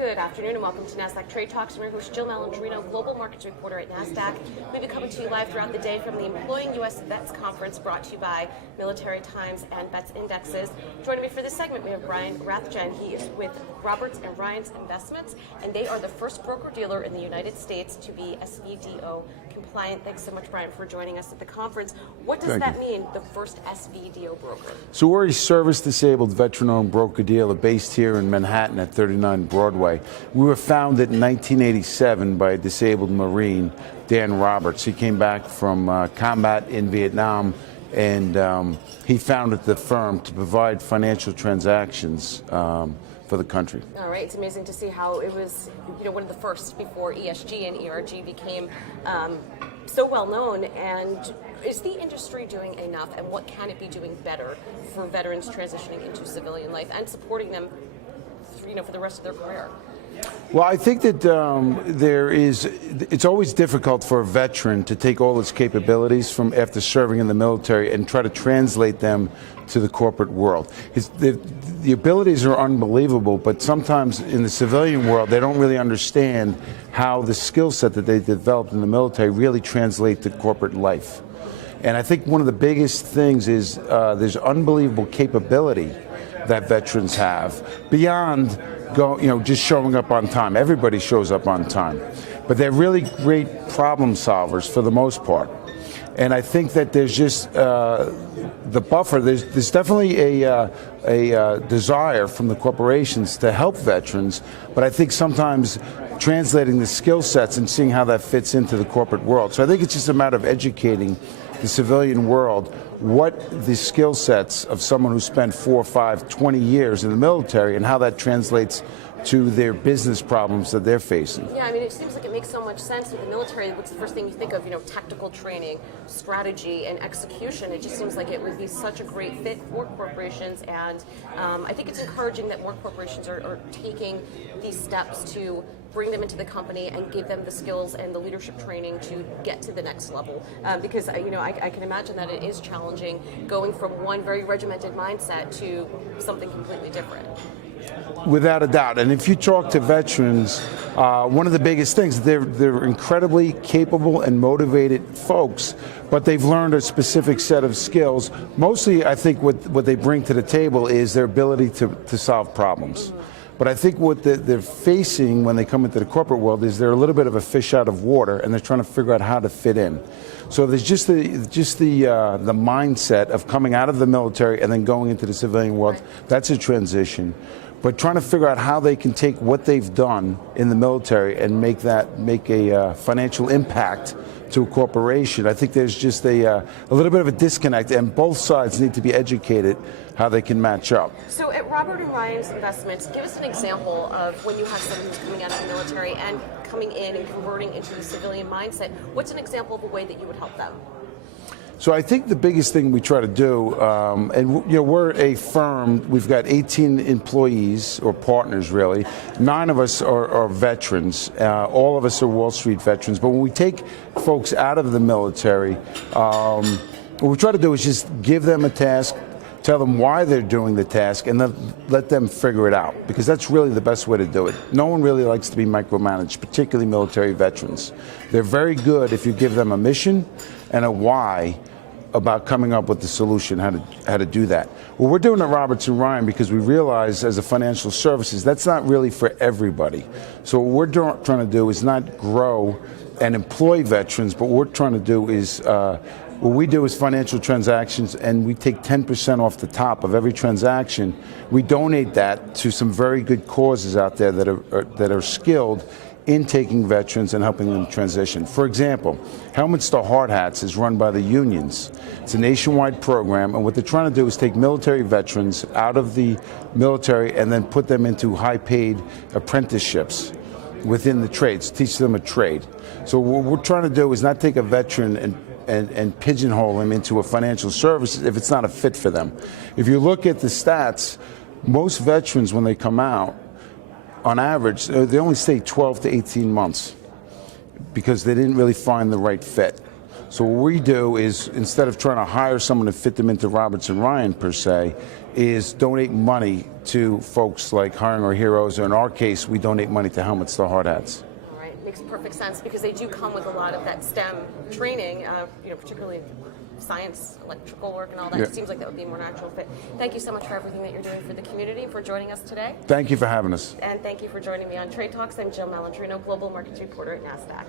Good afternoon and welcome to Nasdaq Trade Talks. I'm your host Jill Malandrino, global markets reporter at Nasdaq. We'll be coming to you live throughout the day from the Employing U.S. Vets Conference brought to you by Military Times and Vets Indexes. Joining me for this segment, we have Brian Rathjen. He is with Roberts and Ryan's Investments, and they are the first broker-dealer in the United States to be SVDO compliant. Thanks so much, Brian, for joining us at the conference. What does that mean, the first SVDO broker? So we're a service-disabled, veteran-owned broker-dealer based here in Manhattan at 39 Broadway. We were founded in 1987 by a disabled Marine, Dan Roberts. He came back from combat in Vietnam, and he founded the firm to provide financial transactions for the country. All right, it's amazing to see how it was, one of the first before ESG and ERG became so well known. And is the industry doing enough, and what can it be doing better for veterans transitioning into civilian life and supporting them, for the rest of their career? Well, I think that it's always difficult for a veteran to take all his capabilities from after serving in the military and try to translate them to the corporate world. The abilities are unbelievable, but sometimes in the civilian world, they don't really understand how the skill set that they developed in the military really translate to corporate life. And I think one of the biggest things is there's unbelievable capability that veterans have beyond just showing up on time. Everybody shows up on time, but they're really great problem solvers for the most part. And I think that there's just the buffer. There's definitely a desire from the corporations to help veterans, but I think sometimes translating the skill sets and seeing how that fits into the corporate world. So I think it's just a matter of educating the civilian world what the skill sets of someone who spent 4, 5, 20 years in the military and how that translates to their business problems that they're facing. Yeah, I mean, it seems like it makes so much sense with the military. What's the first thing you think of? Tactical training, strategy, and execution. It just seems like it would be such a great fit for corporations, and I think it's encouraging that more corporations are taking these steps to bring them into the company and give them the skills and the leadership training to get to the next level. Because I can imagine that it is challenging going from one very regimented mindset to something completely different. Without a doubt. And if you talk to veterans, one of the biggest things, they're incredibly capable and motivated folks, but they've learned a specific set of skills. Mostly, I think what they bring to the table is their ability to solve problems. But I think what they're facing when they come into the corporate world is they're a little bit of a fish out of water, and they're trying to figure out how to fit in. So there's just the mindset of coming out of the military and then going into the civilian world. That's a transition. But trying to figure out how they can take what they've done in the military and make a financial impact to a corporation. I think there's just a little bit of a disconnect, and both sides need to be educated how they can match up. So at Robert and Ryan's Investments, give us an example of when you have someone who's coming out of the military and coming in and converting into the civilian mindset. What's an example of a way that you would help them? So I think the biggest thing we try to do, we're a firm, we've got 18 employees, or partners really. 9 of us are veterans. All of us are Wall Street veterans. But when we take folks out of the military, what we try to do is just give them a task, tell them why they're doing the task, and then let them figure it out, because that's really the best way to do it. No one really likes to be micromanaged, particularly military veterans. They're very good if you give them a mission and a why about coming up with the solution, how to do that. Well, we're doing at Roberts and Ryan because we realize as a financial services, that's not really for everybody. So what we're trying to do is not grow and employ veterans, but what we're trying to do is what we do is financial transactions, and we take 10% off the top of every transaction. We donate that to some very good causes out there that are skilled in taking veterans and helping them transition. For example, Helmets to Hard Hats is run by the unions. It's a nationwide program, and what they're trying to do is take military veterans out of the military and then put them into high-paid apprenticeships within the trades, teach them a trade. So what we're trying to do is not take a veteran and pigeonhole them into a financial service if it's not a fit for them. If you look at the stats, most veterans, when they come out, on average, they only stay 12 to 18 months because they didn't really find the right fit. So what we do is, instead of trying to hire someone to fit them into Robertson Ryan per se, is donate money to folks like Hiring Our Heroes, or in our case, we donate money to Helmets to Hard Hats. All right, makes perfect sense because they do come with a lot of that STEM training, particularly science, electrical work, and all that. Yeah. It seems like that would be a more natural fit. Thank you so much for everything that you're doing for the community, for joining us today. Thank you for having us. And thank you for joining me on Trade Talks. I'm Jill Malandrino, Global Markets Reporter at Nasdaq.